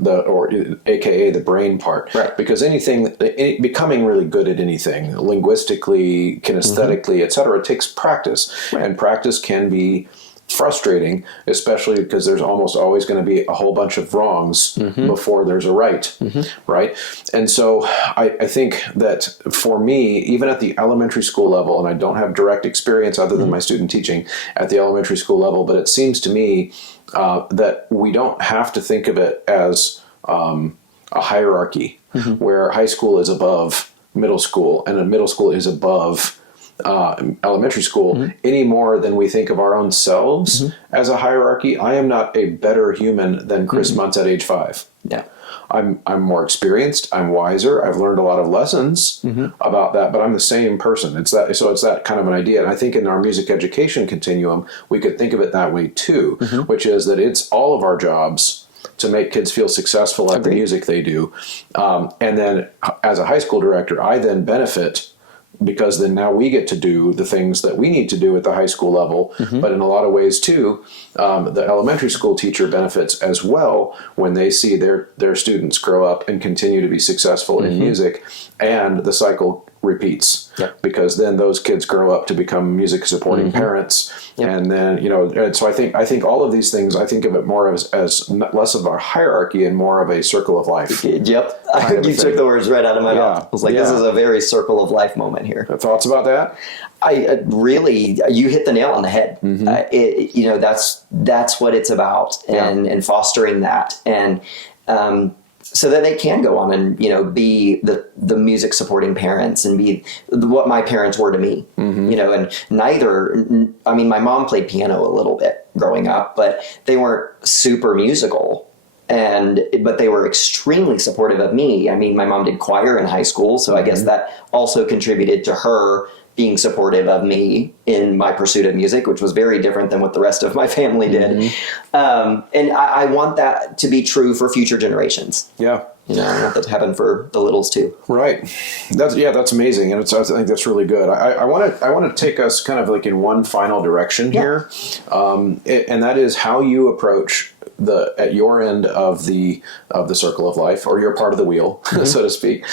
AKA the brain part. Right. Because becoming really good at anything, linguistically, kinesthetically, et cetera, takes practice. Right. And practice can be frustrating, especially because there's almost always going to be a whole bunch of wrongs before there's a right, right? And so I think that for me, even at the elementary school level, and I don't have direct experience other than my student teaching at the elementary school level, but it seems to me that we don't have to think of it as a hierarchy where high school is above middle school and a middle school is above elementary school any more than we think of our own selves as a hierarchy. I am not a better human than Chris Muntz at age 5. Yeah. I'm more experienced. I'm wiser. I've learned a lot of lessons about that, but I'm the same person. It's that kind of an idea. And I think in our music education continuum, we could think of it that way too, which is that it's all of our jobs to make kids feel successful at the music they do. And then as a high school director, I then benefit because then now we get to do the things that we need to do at the high school level. But in a lot of ways too, the elementary school teacher benefits as well when they see their students grow up and continue to be successful in music, and the cycle repeats because then those kids grow up to become music supporting parents. And then, and so I think all of these things, I think of it more as less of a hierarchy and more of a circle of life. You took the words right out of my mouth. I was like, this is a very circle of life moment here. Thoughts about that? I really, you hit the nail on the head. That's what it's about, and fostering that, and so that they can go on and be the music supporting parents and be what my parents were to me. And my mom played piano a little bit growing up, but they weren't super musical. But they were extremely supportive of me. I mean, my mom did choir in high school, so I guess that also contributed to her being supportive of me in my pursuit of music, which was very different than what the rest of my family did. And I want that to be true for future generations. Yeah. I want that to happen for the littles too. Right. That's amazing. And I think that's really good. I want to take us kind of like in one final direction here. And that is how you approach at your end of the circle of life, or your part of the wheel, so to speak,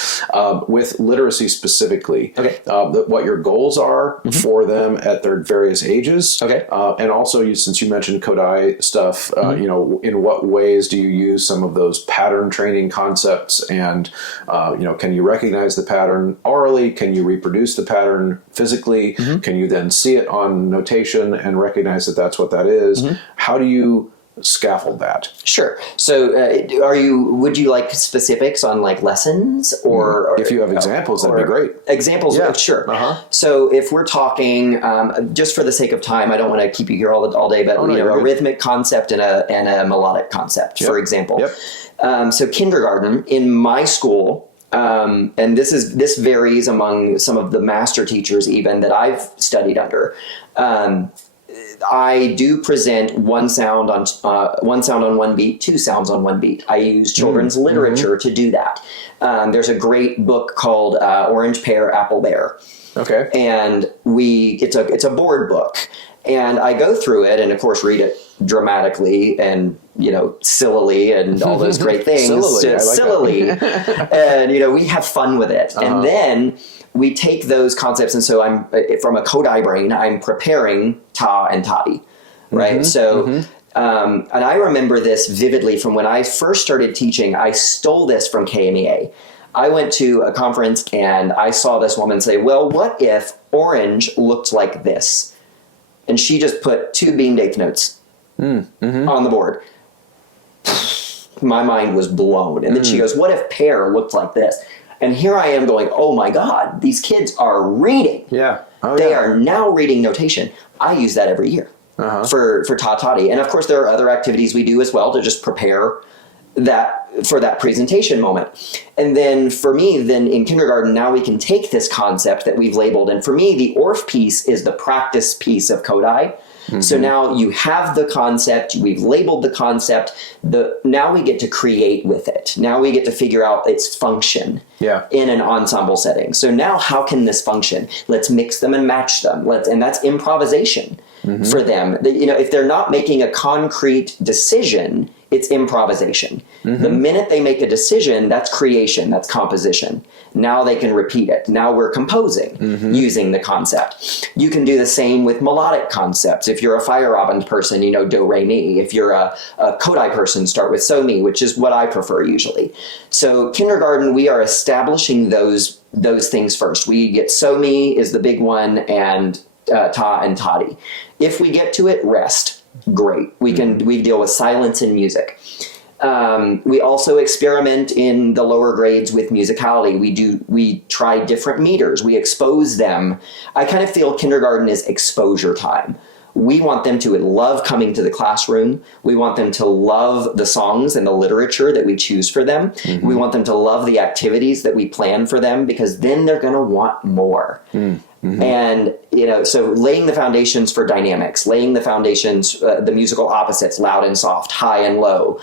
with literacy specifically. What your goals are for them at their various ages. And also, since you mentioned Kodai stuff, in what ways do you use some of those pattern training concepts? And can you recognize the pattern orally? Can you reproduce the pattern physically? Can you then see it on notation and recognize that that's what that is? How do you scaffold that? Sure. So would you like specifics on like lessons, or if you have examples, that'd be great. Examples? Yeah. Sure. So if we're talking, just for the sake of time, I don't want to keep you here all day, but a rhythmic concept and a melodic concept, for example. So kindergarten in my school, and this varies among some of the master teachers even that I've studied under. I do present one sound on one beat, two sounds on one beat. I use children's literature to do that. There's a great book called Orange Pear, Apple Bear. And it's a board book, and I go through it and of course read it dramatically and sillily and all those great things. Sillily. And we have fun with it. And then we take those concepts, and so I'm from a Kodai brain, I'm preparing ta and tati, right? And I remember this vividly from when I first started teaching. I stole this from KMEA. I went to a conference and I saw this woman say, well, what if orange looked like this? And she just put 2 beamed eighth notes on the board. My mind was blown. And then she goes, what if pear looked like this? And here I am going, oh my God, these kids are reading. Yeah. They are now reading notation. I use that every year for Tati. And of course, there are other activities we do as well to just prepare that for that presentation moment. And then for me, then in kindergarten, now we can take this concept that we've labeled. And for me, the ORF piece is the practice piece of Kodai. So now you have the concept, we've labeled the concept, now we get to create with it. Now we get to figure out its function in an ensemble setting. So now how can this function? Let's mix them and match them. And that's improvisation for them. If they're not making a concrete decision, it's improvisation. The minute they make a decision, that's creation, that's composition. Now they can repeat it. Now we're composing using the concept. You can do the same with melodic concepts. If you're a Feyerabend person, do, re, mi. If you're a Kodai person, start with so, mi, which is what I prefer usually. So kindergarten, we are establishing those things first. We get so, mi is the big one, and ta and tati. If we get to it, rest. Great. We deal with silence and music. We also experiment in the lower grades with musicality. We try different meters. We expose them. I kind of feel kindergarten is exposure time. We want them to love coming to the classroom. We want them to love the songs and the literature that we choose for them. We want them to love the activities that we plan for them, because then they're going to want more. And, so laying the foundations for dynamics, laying the foundations, the musical opposites, loud and soft, high and low,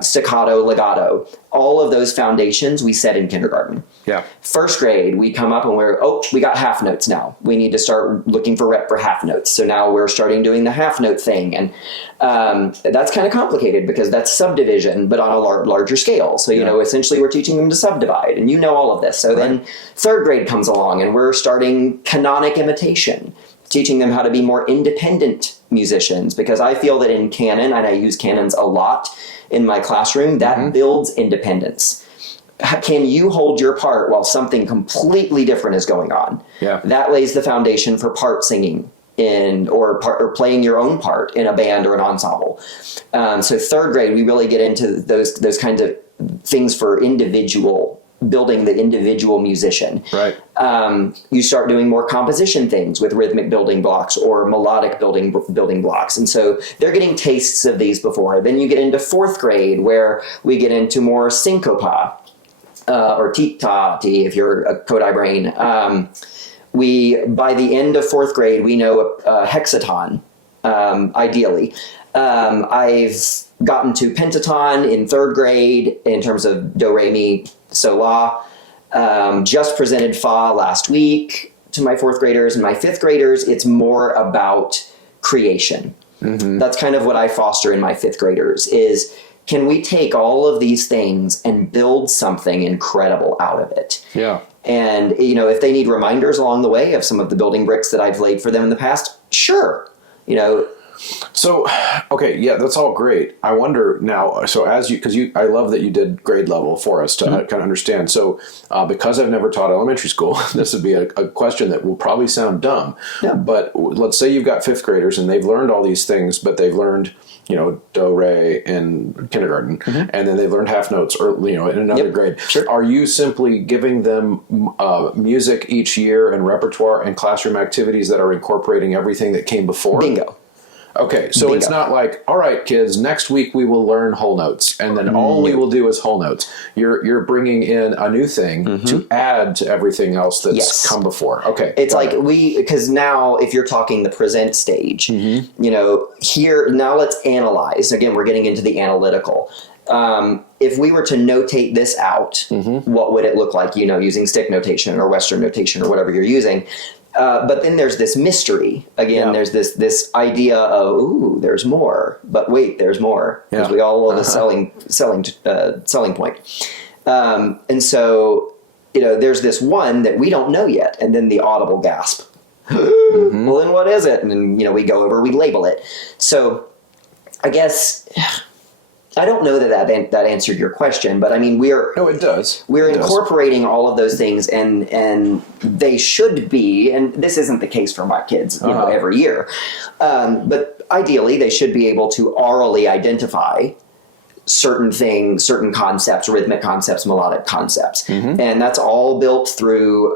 staccato, legato, all of those foundations we set in kindergarten. Yeah. First grade, we come up and we got half notes now. We need to start looking for rep for half notes. So now we're starting doing the half note thing. And that's kind of complicated because that's subdivision, but on a larger scale. So, essentially we're teaching them to subdivide, and all of this. So then third grade comes along and we're starting canonic imitation, teaching them how to be more independent musicians, because I feel that in canon, and I use canons a lot in my classroom, that builds independence. Can you hold your part while something completely different is going on? Yeah. That lays the foundation for part singing or playing your own part in a band or an ensemble. So third grade, we really get into those kinds of things for building the individual musician. Right. You start doing more composition things with rhythmic building blocks or melodic building blocks. And so they're getting tastes of these before. Then you get into fourth grade, where we get into more syncopa, or tit-ta-ti if you're a Kodai brain. By the end of fourth grade, we know a hexaton, ideally. I've gotten to pentaton in third grade in terms of do, re, mi, so, la. Just presented fa last week to my fourth graders. And my fifth graders, it's more about creation. That's kind of what I foster in my fifth graders is, can we take all of these things and build something incredible out of it? Yeah. And, if they need reminders along the way of some of the building bricks that I've laid for them in the past, sure. So, okay, yeah, that's all great. I wonder now, so I love that you did grade level for us to kind of understand. So, because I've never taught elementary school, this would be a question that will probably sound dumb. Yeah. But let's say you've got fifth graders and they've learned all these things, but they've learned, do, re in kindergarten, and then they learned half notes or, in another grade. Sure. Are you simply giving them music each year and repertoire and classroom activities that are incorporating everything that came before? Bingo. Okay, so It's not like, all right, kids, next week we will learn whole notes, and then all we will do is whole notes. You're bringing in a new thing to add to everything else that's come before. Okay. It's like because now if you're talking the present stage, here, now let's analyze. Again, we're getting into the analytical. If we were to notate this out, what would it look like, using stick notation or Western notation or whatever you're using? But then there's this mystery. Again, there's this idea of, ooh, there's more. But wait, there's more. Because we all love the selling point. And so, there's this one that we don't know yet. And then the audible gasp. Well, then what is it? And then, we go over, we label it. So I guess I don't know that answered your question, but I mean, No, it does. We're incorporating all of those things, and they should be. And this isn't the case for my kids, every year. But ideally, they should be able to orally identify certain things, certain concepts, rhythmic concepts, melodic concepts, and that's all built through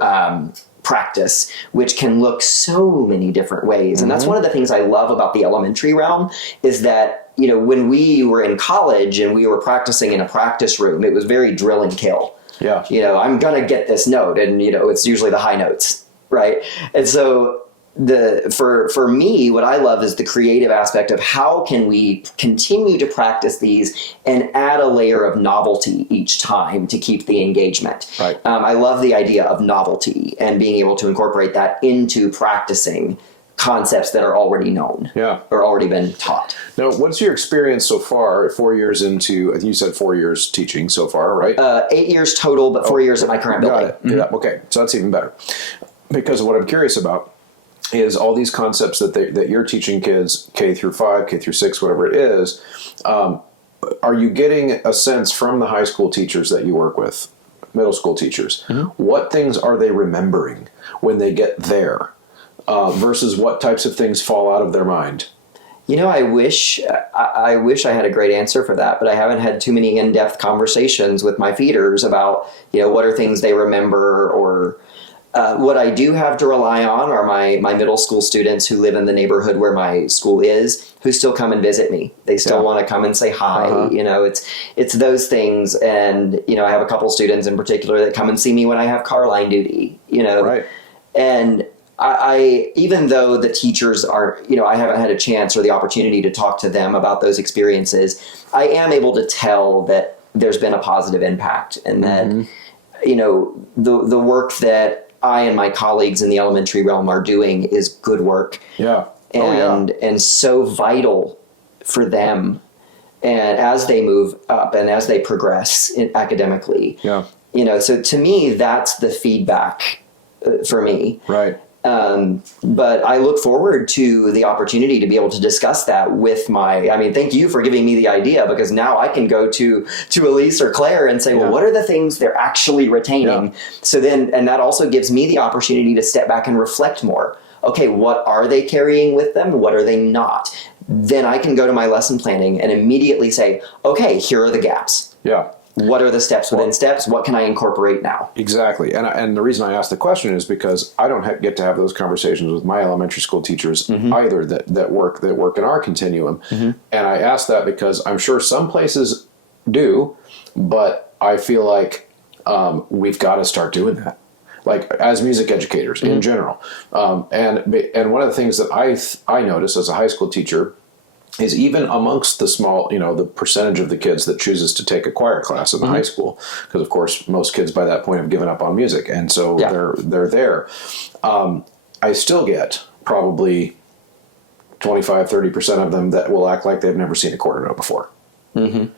practice, which can look so many different ways. And that's one of the things I love about the elementary realm is that, when we were in college and we were practicing in a practice room, it was very drill and kill. Yeah. I'm going to get this note, and, it's usually the high notes, right? And so for me, what I love is the creative aspect of how can we continue to practice these and add a layer of novelty each time to keep the engagement. Right. I love the idea of novelty and being able to incorporate that into practicing concepts that are already known or already been taught. Now, what's your experience so far, 4 years into, I think you said 4 years teaching so far, right? 8 years total, but 4 years at my current building. Got it. Yeah, okay, so that's even better. Because what I'm curious about is all these concepts that you're teaching kids, K through 5, K through 6, whatever it is, are you getting a sense from the high school teachers that you work with, middle school teachers, what things are they remembering when they get there? Versus what types of things fall out of their mind? I wish I had a great answer for that, but I haven't had too many in-depth conversations with my feeders about, what are things they remember, or what I do have to rely on are my middle school students who live in the neighborhood where my school is, who still come and visit me. They still want to come and say hi. It's those things. And, I have a couple students in particular that come and see me when I have car line duty, Right. And I even though the teachers are, I haven't had a chance or the opportunity to talk to them about those experiences, I am able to tell that there's been a positive impact, and that, the work that I and my colleagues in the elementary realm are doing is good work. Yeah. And so vital for them. And as they move up and as they progress academically, so to me, that's the feedback for me. Right. But I look forward to the opportunity to be able to discuss that with thank you for giving me the idea, because now I can go to Elise or Claire and say, well, what are the things they're actually retaining? Yeah. So then, and that also gives me the opportunity to step back and reflect more. Okay, what are they carrying with them? What are they not? Then I can go to my lesson planning and immediately say, okay, here are the gaps. Yeah. What are the steps within steps? What can I incorporate now? Exactly. And the reason I asked the question is because I don't get to have those conversations with my elementary school teachers either that work in our continuum. And I ask that because I'm sure some places do, but I feel like we've got to start doing that. Like as music educators in general. And one of the things that I notice as a high school teacher is even amongst the small, the percentage of the kids that chooses to take a choir class in the high school, because of course most kids by that point have given up on music, and so they're there. I still get probably 25-30% of them that will act like they've never seen a quarter note before. And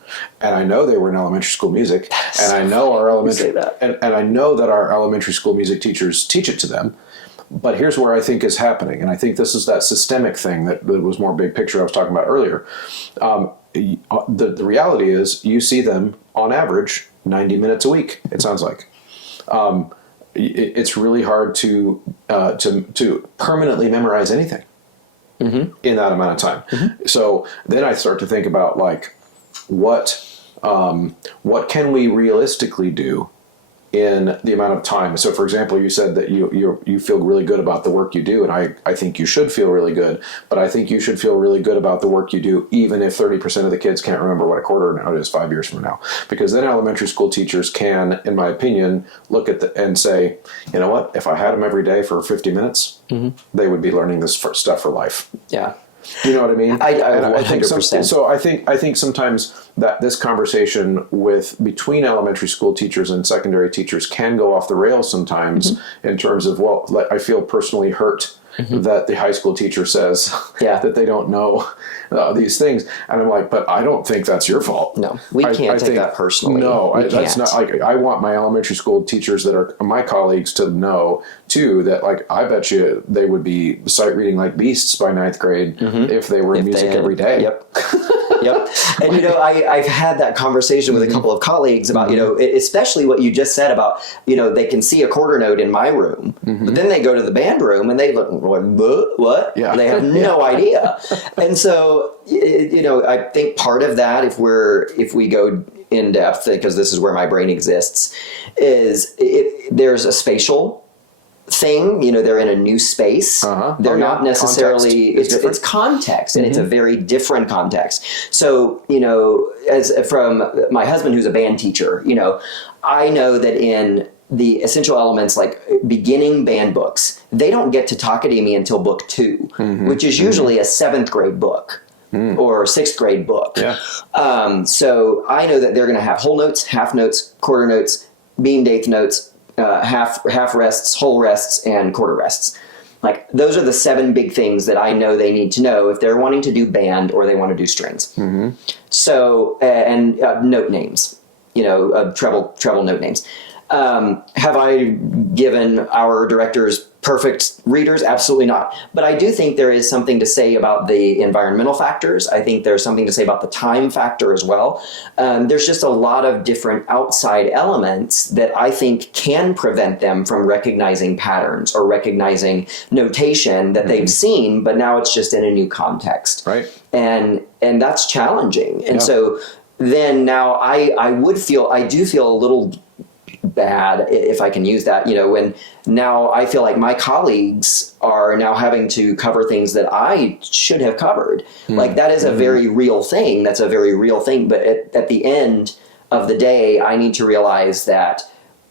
I know they were in elementary school music, and I know our elementary and I know that our elementary school music teachers teach it to them. But here's where I think is happening, and I think this is that systemic thing that was more big picture I was talking about earlier. The reality is you see them on average 90 minutes a week, it sounds like. It's really hard to permanently memorize anything in that amount of time. So then I start to think about like what can we realistically do in the amount of time. So for example, you said that you feel really good about the work you do, and I think you should feel really good, but I think you should feel really good about the work you do even if 30% of the kids can't remember what a quarter note is 5 years from now. Because then elementary school teachers can, in my opinion, look at and say, you know what, if I had them every day for 50 minutes, they would be learning this stuff for life. Yeah. You know what I mean? I 100%. So I think sometimes that this conversation between elementary school teachers and secondary teachers can go off the rails sometimes in terms of, I feel personally hurt that the high school teacher says that they don't know these things. And I'm like, but I don't think that's your fault. No, we can't take that personally. No, that's not like, I want my elementary school teachers that are my colleagues to know too, that like I bet you they would be sight reading like beasts by ninth grade if they were in music every day. Yep. Yep. And, you know, I've had that conversation with a couple of colleagues about, you know, especially what you just said about, you know, they can see a quarter note in my room, but then they go to the band room and they look like, what? Yeah. And they have no idea. And so, you know, I think part of that, if we go in depth, because this is where my brain exists, is there's a spatial thing, you know, they're in a new space. They're not necessarily, it's context, and it's a very different context. So, you know, as from my husband, who's a band teacher, you know, I know that in the essential elements, like beginning band books, they don't get to talk academia until book 2, which is usually a 7th grade book. Or 6th grade book. Yeah. So I know that they're going to have whole notes, half notes, quarter notes, beamed eighth notes, half rests, whole rests, and quarter rests. Like, those are the 7 big things that I know they need to know if they're wanting to do band or they want to do strings. So, and note names, you know, treble note names. Have I given our directors perfect readers? Absolutely not. But I do think there is something to say about the environmental factors. I think there's something to say about the time factor as well. There's just a lot of different outside elements that I think can prevent them from recognizing patterns or recognizing notation that they've seen, but now it's just in a new context. Right. And that's challenging. And so then now I do feel a little bad, if I can use that, you know, when now I feel like my colleagues are now having to cover things that I should have covered. Like, that is a very real thing. That's a very real thing. But at the end of the day, I need to realize that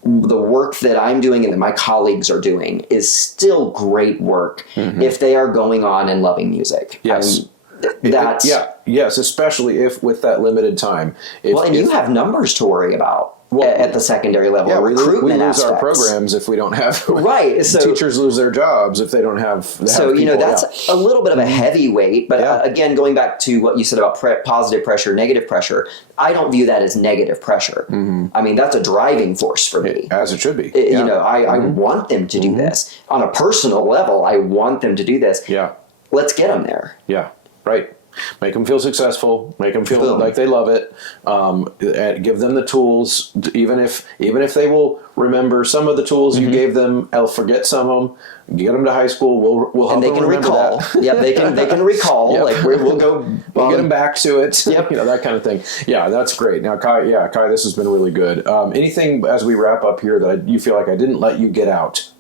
the work that I'm doing and that my colleagues are doing is still great work if they are going on and loving music. Yes. Yes, especially if with that limited time. You have numbers to worry about. At the secondary level, recruitment we lose aspects. our programs if we don't have right. So teachers lose their jobs if they don't have. So you know, that's a little bit of a heavy weight. But again, going back to what you said about positive pressure, negative pressure, I don't view that as negative pressure. I mean, that's a driving force for me, as it should be. You know, I want them to do this on a personal level. I want them to do this. Yeah, let's get them there. Yeah, right. Make them feel successful. Make them feel like they love it. And give them the tools, even if they will remember some of the tools you gave them. I'll forget some of them. Get them to high school. We'll help them remember recall. That. Yep, they can recall. Yep. Like we'll go. We'll get them back to it. Yep. You know, that kind of thing. Yeah, that's great. Now, Chy, this has been really good. Anything as we wrap up here that you feel like I didn't let you get out?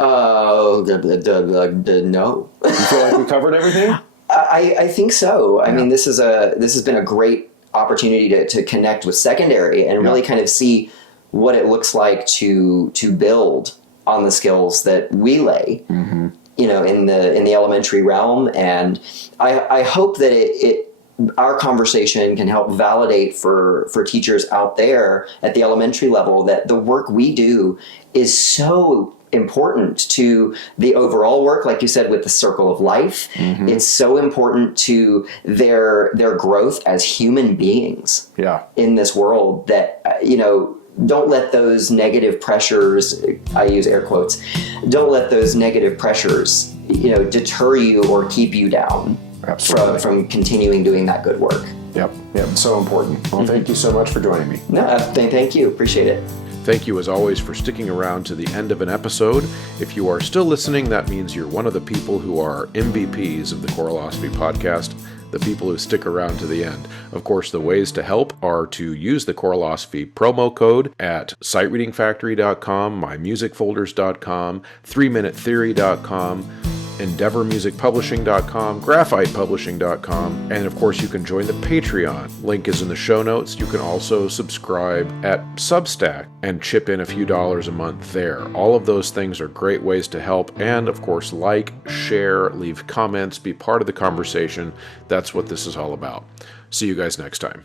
No. You feel like we covered everything? I think so. I mean, this has been a great opportunity to connect with secondary and really kind of see what it looks like to build on the skills that we lay, you know, in the elementary realm. And I hope that our conversation can help validate for teachers out there at the elementary level that the work we do is so important to the overall work, like you said, with the circle of life. It's so important to their growth as human beings in this world that, you know, don't let those negative pressures, I use air quotes, don't let those negative pressures, you know, deter you or keep you down from continuing doing that good work. Yep, so important. Well, thank you so much for joining me. No, thank you. Appreciate it. Thank you, as always, for sticking around to the end of an episode. If you are still listening, that means you're one of the people who are MVPs of the Choralosophy podcast, the people who stick around to the end. Of course, the ways to help are to use the Choralosophy promo code at sightreadingfactory.com, mymusicfolders.com, 3minutetheory.com, EndeavorMusicPublishing.com, GraphitePublishing.com, and of course you can join the Patreon. Link is in the show notes. You can also subscribe at Substack and chip in a few dollars a month there. All of those things are great ways to help, and of course like, share, leave comments, be part of the conversation. That's what this is all about. See you guys next time.